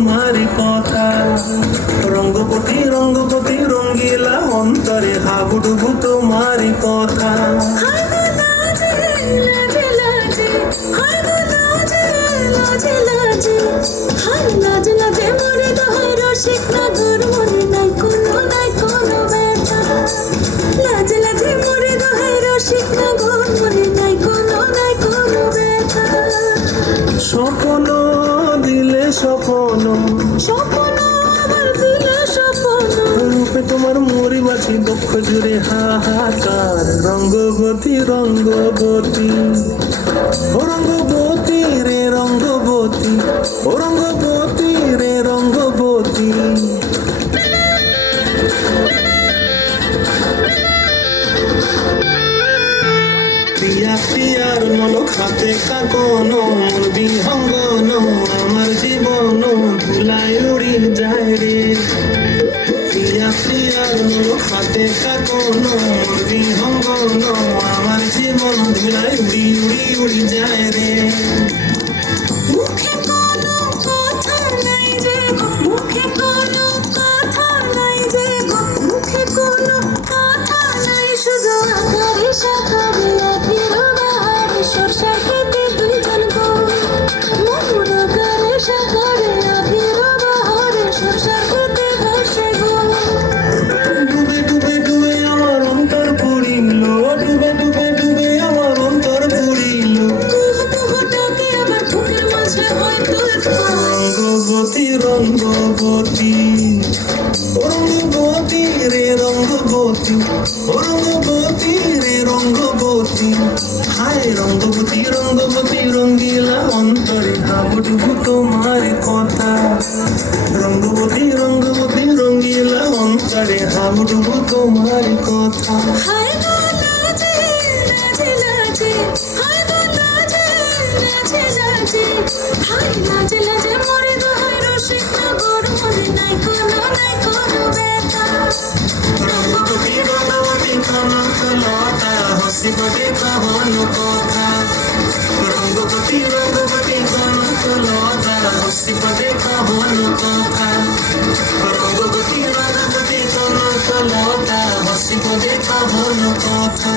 তোমারই কথা। রঙ্গপতি রঙ্গপতি রঙ্গিলা অন্তরে হাবুডুবু তোমারই কথা। লাজে লাজে মরে দোহাই রসিক স্বপ্ন। স্বপ্ন আমার দিলে স্বপ্ন। রূপে তোমার মরি বাছি দুঃখ জুড়ে হাহাকার। রঙ্গবতী রঙ্গবতী। ও রঙ্গবতী রে রঙ্গবতী। ও রঙ্গবতী প্রিয়ার মলক হাতে কাকন মোর অঙ্গন আমার জীবন ধুলায় উড়ি যায় রে। প্রিয়া প্রিয়ার মলক হাতে কাকন মোর অঙ্গন আমার জীবন ধুলায় উড়ি উড়ি উড়ি যায় রে। রঙ্গবতী রঙ্গবতী রঙ্গবতী রে রঙ্গবতী রঙ্গবতী হায় রঙ্গবতী রঙ্গবতী রঙ্গিলা অন্তরে হাবুডুবু তোমার কথা। রঙ্গবতী রঙ্গবতী রঙ্গিলা অন্তরে হাবুডুবু তোমার কথা। হায় লাজে লাজে হায় লাজে লাজে হায় লাজে লাজে লতা হসিবতে কহন কথা রঙ্গবতী রঙ্গবতী কনক লতা হসিবতে কহন কথা রঙ্গবতী রঙ্গবতী কনক লতা হসিবতে কহন কথা